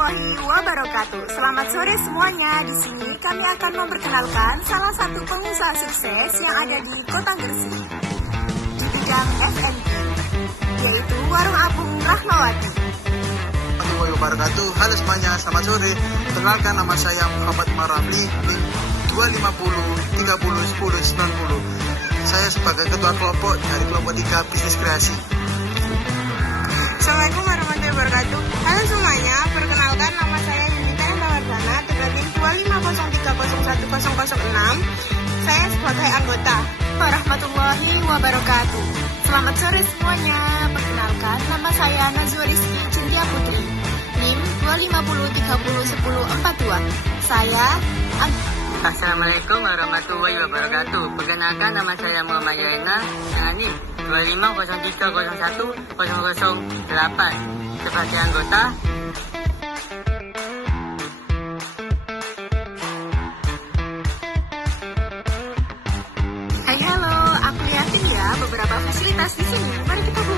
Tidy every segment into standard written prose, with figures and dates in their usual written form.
warahmatullahi wabarakatuh. Selamat sore semuanya. Di sini kami akan memperkenalkan salah satu pengusaha sukses yang ada di Kota Gresik di bidang F&B, yaitu Warung Apung Rahmawati. Warahmatullahi wabarakatuh. Halo semuanya, selamat sore. Kenalkan, nama saya Muhammad Marafli, NIM 250 30 10 90. Saya sebagai ketua kelompok dari kelompok 3 bisnis kreasi. Assalamualaikum warahmatullahi wabarakatuh. Halo semuanya, perkenalkan nama saya Yunita Endawardana dengan NIM 250301006. Saya sebagai anggota. Warahmatullahi wabarakatuh. Selamat sore semuanya. Perkenalkan, nama saya Nazwa Rizky Cintia Putri, NIM 250301042. Saya Assalamualaikum warahmatullahi wabarakatuh. Perkenalkan, nama saya Muhammad Yaina dengan NIM 250301008 sebagai anggota. Hai halo, aku liatin ya beberapa fasilitas di sini. Mari kita bu.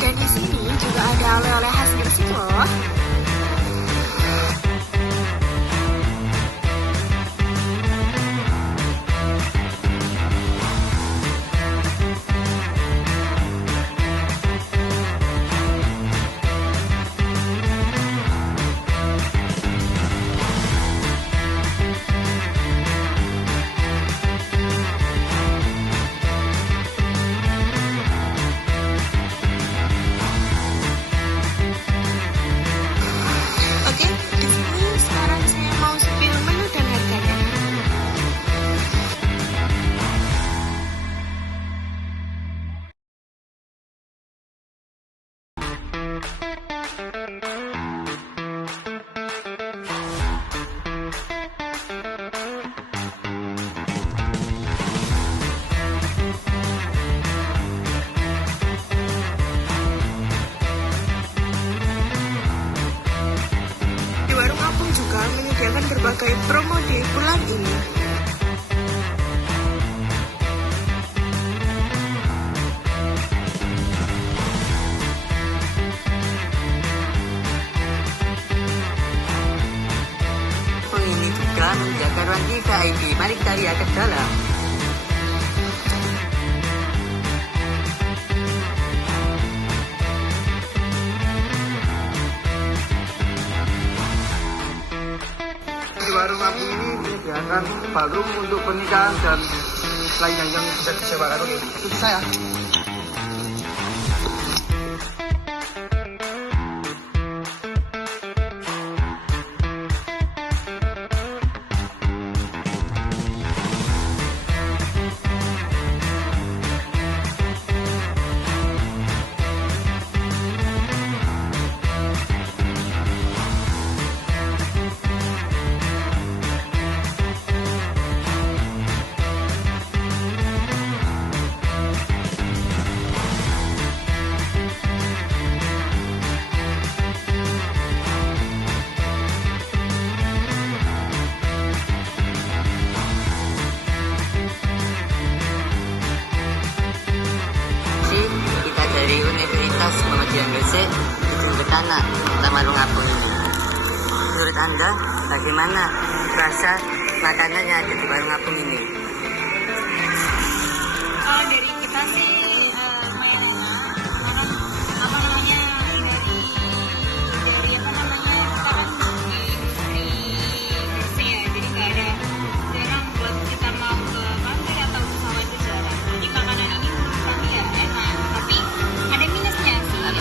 Dan di sini juga ada oleh-oleh khas Gresik loh. Oke, di sini sekarang saya mau spill menu dan harganya. Di Warung Apung juga menyediakan berbagai promo di bulan ini. Ini juga menjaga ruang VIP. Mari kita lihat ke dalam. Di warung Apung ini menyediakan ballroom untuk pernikahan dan lainnya yang bisa disewakan. Oke, itu saya. Universitas Muhammadiyah Gresik, Ujung Betana, Tamarung Apung ini. Menurut Anda, bagaimana rasa makanan yang ada di warung apung ini? Kalau dari kita sih lumayan enak, karena apa namanya dari apa namanya kita kan di industri bersih ya, jadi nggak ada jarang buat kita mau ke pantai atau pesawat itu jarang. Jadi makanan ini menurut kami ya enak, tapi ada minusnya sih,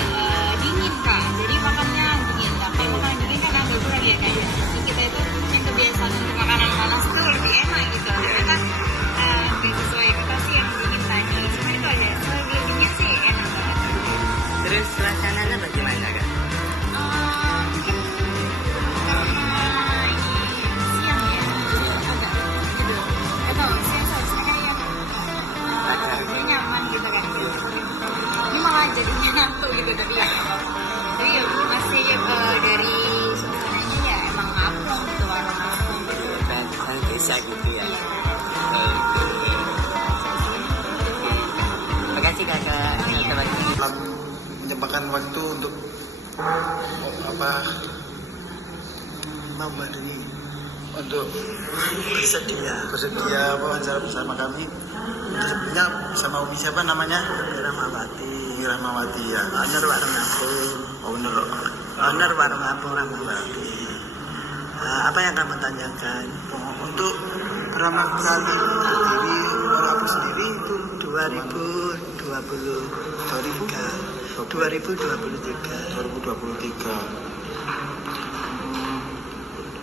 dingin kak. Jadi makannya dingin. Nah, kalau makanan dingin kan agak kurang ya kak. Jadi kita itu yang kebiasaan untuk makanan panas itu lebih enak gitu. Ternyata nggak sesuai kita sih yang dingin tadi. Cuma itu aja. Kalau dinginnya sih enak banget. Terus suasananya bagaimana kak? Mungkin karena ini siang ya, agak gitu. Atau siang suasananya yang nyaman gitu kan. Ini malah jadinya ngantuk gitu tapi ya. Tapi ya masih dari suasananya ya emang apung gitu, warung apung. Dan desa gitu ya. Terima kasih kakak. Dalam menyempatkan waktu untuk untuk bersedia wawancara bersama kami. Sebelumnya sama Umi siapa namanya? Rahmawati ya. Owner warung apung. Owner warung apung Rahmawati. Apa yang kamu tanyakan? Untuk pertama kali berdiri warung apung sendiri itu 2023.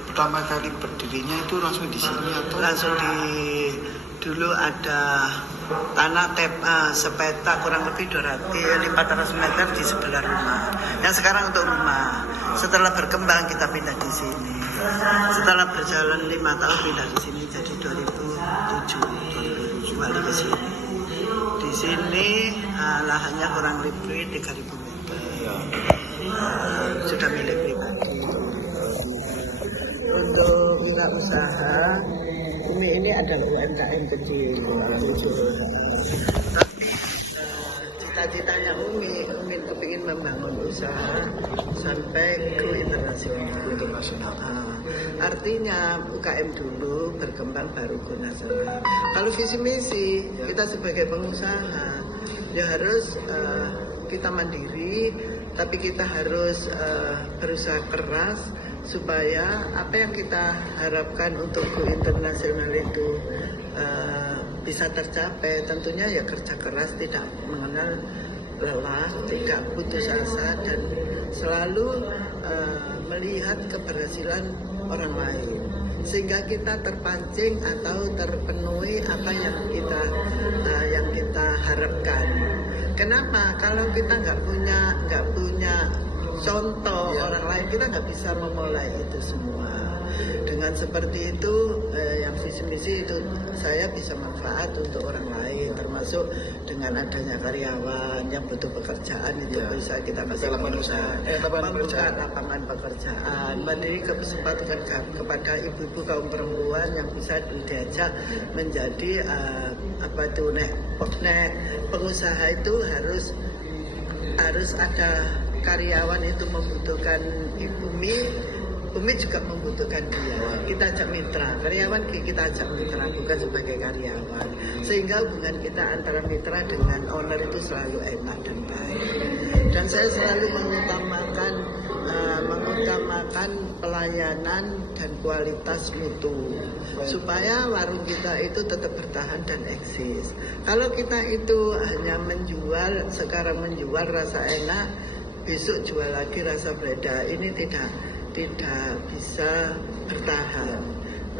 Pertama kali berdirinya itu langsung di sini atau Langsung dulu ada tanah sepeta kurang lebih 400 meter di sebelah rumah. Yang sekarang untuk rumah. Setelah berkembang kita pindah di sini. Setelah berjalan 5 tahun pindah di sini jadi 2007 kembali ke sini. Di sini lahannya kurang lebih 3.000 meter. Sudah milik pribadi. Untuk wirausaha, Umi ini adalah UMKM kecil. Tapi cita-citanya Umi kepingin membangun usaha sampai go internasional. Artinya UKM dulu berkembang baru go nasional. Kalau visi misi kita sebagai pengusaha ya harus kita mandiri, tapi kita harus berusaha keras supaya apa yang kita harapkan untuk go internasional itu bisa tercapai. Tentunya ya kerja keras, tidak mengenal lelah, tidak putus asa, dan selalu melihat keberhasilan orang lain sehingga kita terpancing atau terpenuhi apa yang kita harapkan. Kenapa? Kalau kita nggak punya contoh orang lain, kita nggak bisa memulai itu semua. Dengan seperti itu, yang visi misi itu saya bisa manfaat untuk orang lain, termasuk dengan adanya karyawan yang butuh pekerjaan itu bisa kita kasih membuka lapangan pekerjaan, memberi kesempatan kepada ibu-ibu kaum perempuan yang bisa diajak menjadi pengusaha itu harus ada karyawan itu membutuhkan Umi juga membutuhkan dia. Kita ajak mitra, karyawan kita ajak mitra, bukan sebagai karyawan. Sehingga hubungan kita antara mitra dengan owner itu selalu enak dan baik. Dan saya selalu mengutamakan pelayanan dan kualitas mutu supaya warung kita itu tetap bertahan dan eksis. Kalau kita itu hanya sekarang menjual rasa enak, besok jual lagi rasa beda, ini tidak bisa bertahan.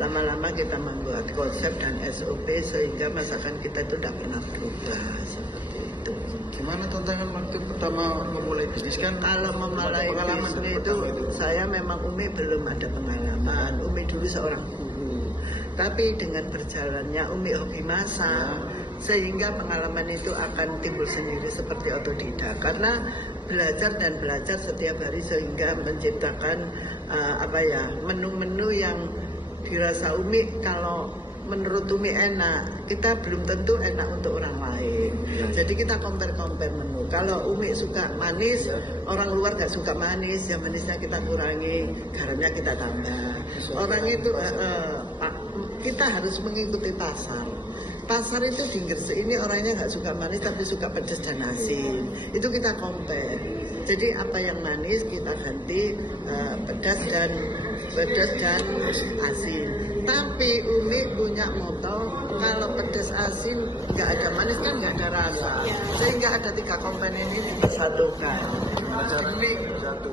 Lama-lama kita membuat konsep dan SOP sehingga masakan kita itu tidak pernah berubah seperti itu. gimana tantangan waktu pertama memulai bisnis kan? Kalau memulai bisnis itu saya memang Umi belum ada pengalaman. Umi dulu seorang guru, tapi dengan berjalannya Umi hobi masak, sehingga pengalaman itu akan timbul sendiri seperti otodidak. Karena belajar setiap hari sehingga menciptakan menu-menu yang dirasa Umi kalau menurut Umi enak, kita belum tentu enak untuk orang lain. Jadi kita compare menu. Kalau Umi suka manis, orang luar nggak suka manis, ya manisnya kita kurangi, garamnya kita tambah. Orang itu kita harus mengikuti pasar. Pasar itu di Gresik ini orangnya nggak suka manis tapi suka pedas dan asin. Itu kita compare. Jadi apa yang manis kita ganti pedas dan asin. Tapi Umi punya moto kalau pedas asin nggak ada manis kan nggak ada rasa. Sehingga ada 3 komponen ini dipersatukan,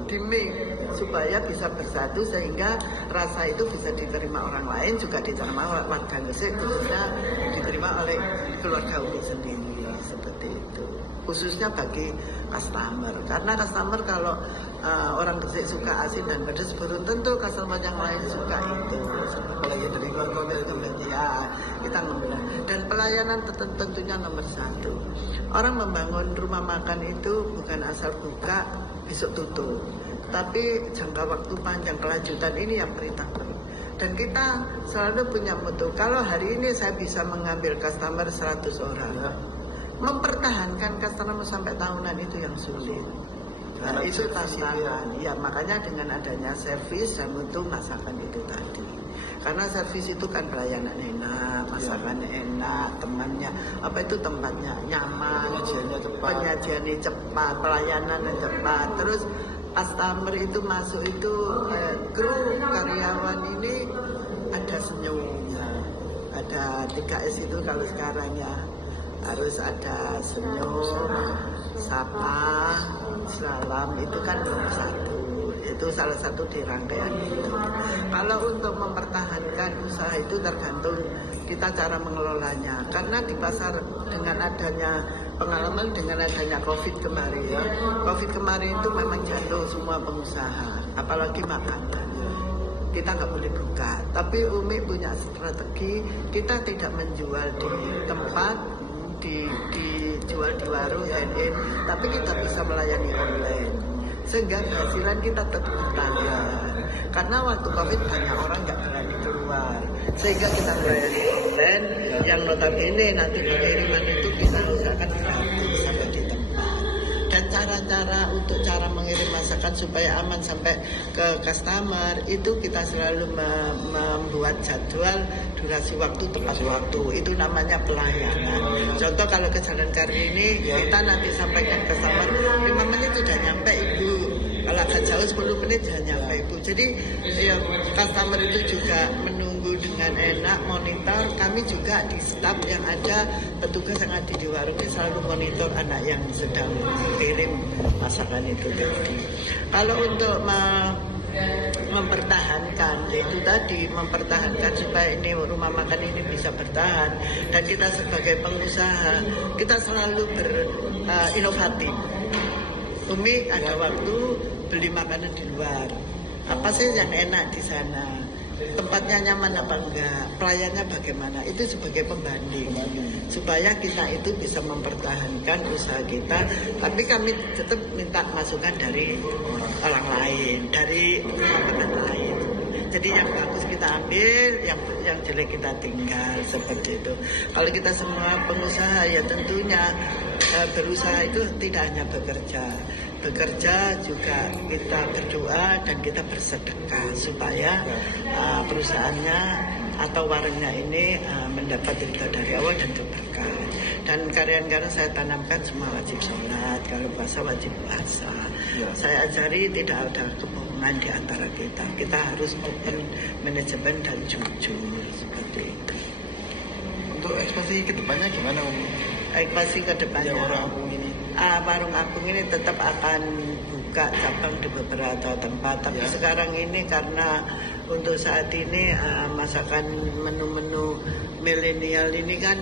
di mix supaya bisa bersatu sehingga rasa itu bisa diterima orang lain juga diterima oleh warga Gresik, khususnya diterima oleh keluarga Umi sendiri seperti itu. Khususnya bagi customer, karena customer kalau orang Gresik suka asin dan pedas belum tentu customer yang lain suka itu. Apalagi dari keluarga itu ya kita membela. Dan pelayanan tentunya nomor 1. Orang membangun rumah makan itu bukan asal buka besok tutup, tapi jangka waktu panjang, kelanjutan ini yang beritahu. Dan kita selalu punya moto, kalau hari ini saya bisa mengambil customer 100 orang, mempertahankan customer sampai tahunan itu yang sulit. Nah, itu tantangan. Ya, makanya dengan adanya servis dan mutu masakan itu tadi. Karena servis itu kan pelayanan enak, masakannya enak, temannya, tempatnya nyaman, penyajiannya cepat, pelayanannya cepat. Terus customer itu masuk itu kru karyawan ini ada senyumnya, ada 3S itu kalau sekarang ya. Harus ada senyum, sapa, salam, itu kan nomor 1. Itu salah satu di rangkaian itu. Kalau untuk mempertahankan usaha itu tergantung kita cara mengelolanya. Karena di pasar dengan adanya pengalaman dengan adanya COVID kemarin, COVID kemarin itu memang jatuh semua pengusaha, apalagi makanan. Kita nggak boleh buka. Tapi Umi punya strategi, kita tidak menjual di tempat, dijual di warung HNN, tapi kita bisa melayani online sehingga penghasilan kita tetap bertahan. Karena waktu COVID banyak orang nggak berani keluar, sehingga kita melayani online yang notabene nanti pengiriman itu kita usahakan gratis sampai di tempat. Dan cara-cara untuk cara mengirim masakan supaya aman sampai ke customer itu kita selalu membuat jadwal durasi waktu tepat waktu, itu namanya pelayanan. Contoh kalau ke Jalan Kartini kita nanti sampaikan ke customer 5 menit sudah nyampe Ibu, kalau agak jauh 10 menit sudah nyampe Ibu. Jadi ya, customer itu juga menunggu dengan enak, monitor. Kami juga di staff yang ada, petugas yang ada di warung ini selalu monitor anak yang sedang kirim masakan itu tadi. Kalau untuk mempertahankan, yaitu tadi mempertahankan supaya ini rumah makan ini bisa bertahan, dan kita sebagai pengusaha kita selalu berinovatif. Umi ada waktu beli makanan di luar, apa sih yang enak di sana, tempatnya nyaman apa enggak, pelayannya bagaimana, itu sebagai pembanding supaya kita itu bisa mempertahankan usaha kita. Tapi kami tetap minta masukan dari orang lain, dari teman-teman lain. Jadi yang bagus kita ambil, yang jelek kita tinggal, seperti itu. Kalau kita semua pengusaha ya tentunya berusaha itu tidak hanya bekerja juga kita berdoa dan kita bersedekah supaya perusahaannya atau warungnya ini mendapat ridho dari Allah dan berkah. Dan karyawan-karyawan saya tanamkan semua wajib sholat, kalau puasa wajib puasa. Saya ajari tidak ada kebohongan di antara kita. Kita harus open manajemen dan jujur seperti itu. Untuk ekspansi ke depannya gimana, Om? Ekspansi ke depannya warung apung ini tetap akan buka cabang di beberapa tempat. Tapi sekarang ini karena untuk saat ini masakan menu-menu milenial ini kan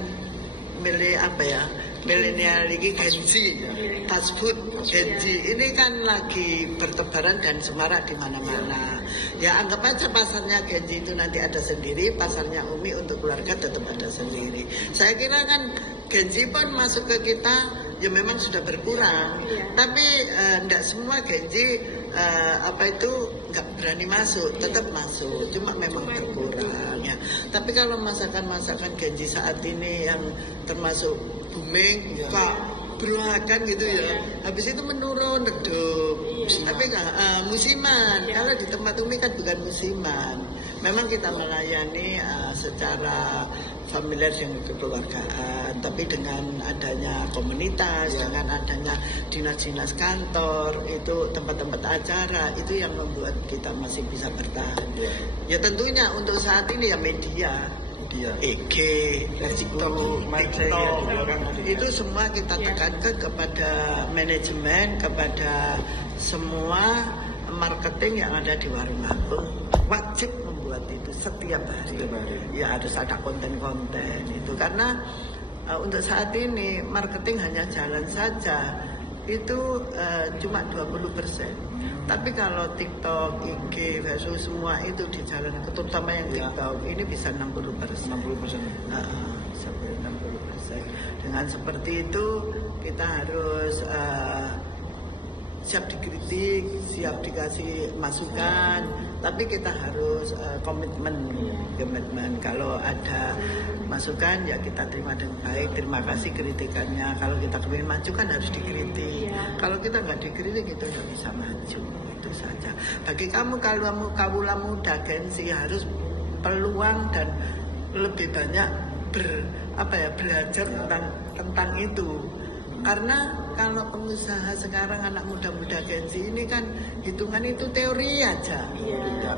milenial ini Genji, fast food Genji ini kan lagi bertebaran dan semarak di mana-mana. Ya anggap aja pasarnya Genji itu nanti ada sendiri, pasarnya Umi untuk keluarga tetap ada sendiri. Saya kira kan Genji pun masuk ke kita ya memang sudah berkurang, tapi enggak semua Genji nggak berani masuk, tetap masuk, cuma memang berkurang. ya. Tapi kalau masakan-masakan Gen Z saat ini yang termasuk booming, kok beruakan gitu ya. Habis itu menurun, redup. Tapi nggak musiman. Kalau di tempat Umi kan bukan musiman. Memang kita melayani secara familiar yang kekeluargaan, tapi dengan adanya komunitas, dengan adanya dinas-dinas kantor, itu tempat-tempat acara, itu yang membuat kita masih bisa bertahan. Ya tentunya untuk saat ini ya media, IG, TikTok, itu semua kita tekankan kepada manajemen, kepada semua marketing yang ada di Warung Apung, wajib membuat itu setiap hari. Ya harus ada konten-konten itu, karena untuk saat ini marketing hanya jalan saja itu cuma 20%. Tapi kalau TikTok, IG, Facebook semua itu dijalankan, terutama yang TikTok ini bisa 60%. 60%. Sampai 60%. Dengan seperti itu kita harus siap dikritik, siap dikasih masukan, tapi kita harus komitmen. Kalau ada masukan ya kita terima dengan baik, terima kasih kritikannya. Kalau kita ingin maju kan harus dikritik. Kalau kita nggak dikritik itu nggak bisa maju, itu saja. Bagi kamu kalau kawula muda Gen Z harus peluang dan lebih banyak belajar tentang itu. Karena kalau pengusaha sekarang anak muda-muda Gen Z ini kan hitungan itu teori aja,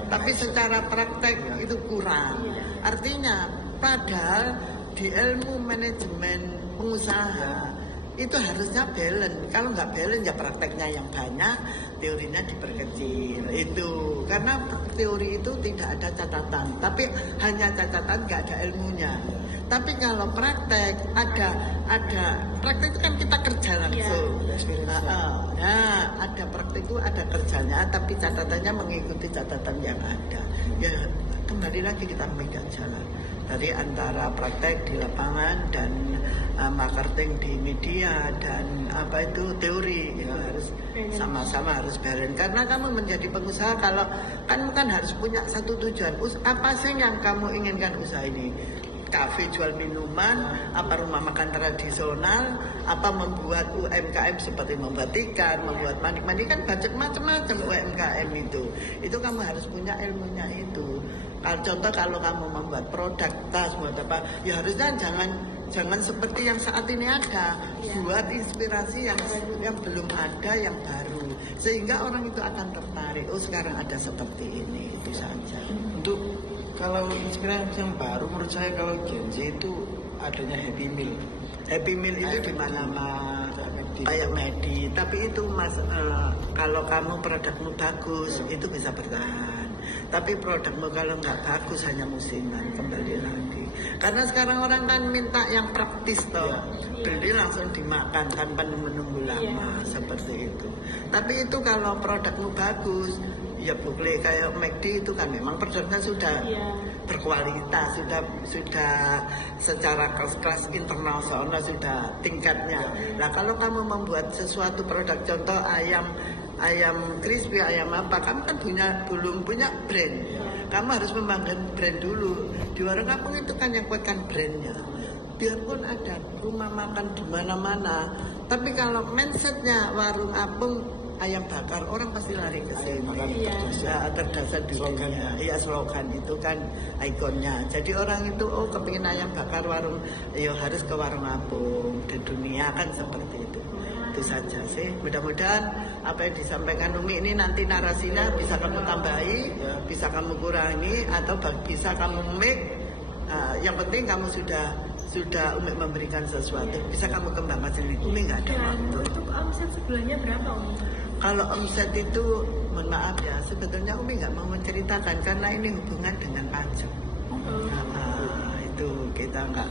tapi secara praktek itu kurang. Artinya padahal di ilmu manajemen pengusaha itu harusnya balance. Kalau nggak balance ya prakteknya yang banyak, teorinya diperkecil. Itu karena teori itu tidak ada catatan, tapi hanya catatan nggak ada ilmunya. Tapi kalau praktek ada praktek itu kan kita kerja langsung. Nah, ada praktek itu ada kerjanya, tapi catatannya mengikuti catatan yang ada. Ya kembali lagi kita memegang jalan dari antara praktek di lapangan dan marketing di media dan teori ya, harus sama-sama harus balance. Karena kamu menjadi pengusaha kalau kan harus punya satu tujuan. Apa sih yang kamu inginkan usaha ini? Kafe jual minuman, apa rumah makan tradisional, apa membuat UMKM seperti membuat ikan, membuat manik-manik, kan banyak macam-macam UMKM itu. Itu kamu harus punya ilmunya itu. Contoh kalau kamu membuat produk tas, buat apa, ya harusnya jangan seperti yang saat ini ada. Buat inspirasi yang belum ada, yang baru, sehingga orang itu akan tertarik. Oh sekarang ada seperti ini, itu saja. Untuk kalau inspirasi yang baru menurut saya kalau Gen Z itu adanya Happy Meal. Happy Meal itu di mana-mana kayak Medi, tapi itu kalau kamu produkmu bagus itu bisa bertahan. Tapi produkmu kalau nggak bagus hanya musiman, kembali lagi. Karena sekarang orang kan minta yang praktis toh, beli langsung dimakan tanpa menunggu lama seperti itu. Tapi itu kalau produkmu bagus, ya boleh kayak McD itu kan memang produknya sudah berkualitas, sudah secara kelas internasional sudah tingkatnya. Nah kalau kamu membuat sesuatu produk, contoh ayam crispy, ayam apa, kamu kan belum punya brand. Kamu harus membangun brand dulu. Di Warung Apung itu kan yang kuatkan brandnya. Biarpun ada rumah makan di mana-mana, tapi kalau mindsetnya Warung Apung ayam bakar, orang pasti lari ke sini. Terdasar di dunia. Iya, slogan itu kan ikonnya. Jadi orang itu kepingin ayam bakar warung, ya harus ke Warung Apung. Di dunia kan seperti itu. Itu saja sih. Mudah-mudahan apa yang disampaikan Umi ini nanti narasinya bisa kamu tambahi, bisa kamu kurangi, atau bisa kamu make. Yang penting kamu sudah Umi memberikan sesuatu, bisa kamu kembangkan sendiri. Umi nggak ada waktu. Untuk omset sebulannya berapa Umi? Kalau omset itu, mohon maaf ya, sebetulnya Umi nggak mau menceritakan karena ini hubungan dengan pajak. Itu kita nggak,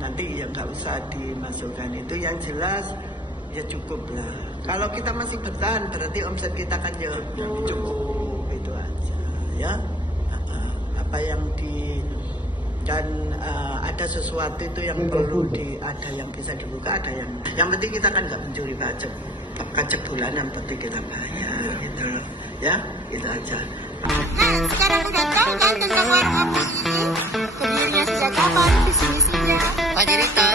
nanti ya nggak usah dimasukkan itu. Yang jelas ya cukup lah. Kalau kita masih bertahan berarti omset kita kan ya cukup, itu aja ya. Apa yang dan ada sesuatu itu yang perlu ada yang bisa dibuka, ada yang penting kita kan nggak mencuri pajak bulanan, penting kita bayar gitu loh ya, itu aja. Nah, sekarang udah tahu kan tentang warung apung ini? Berdirinya sejak kapan, visi misinya? Pak cerita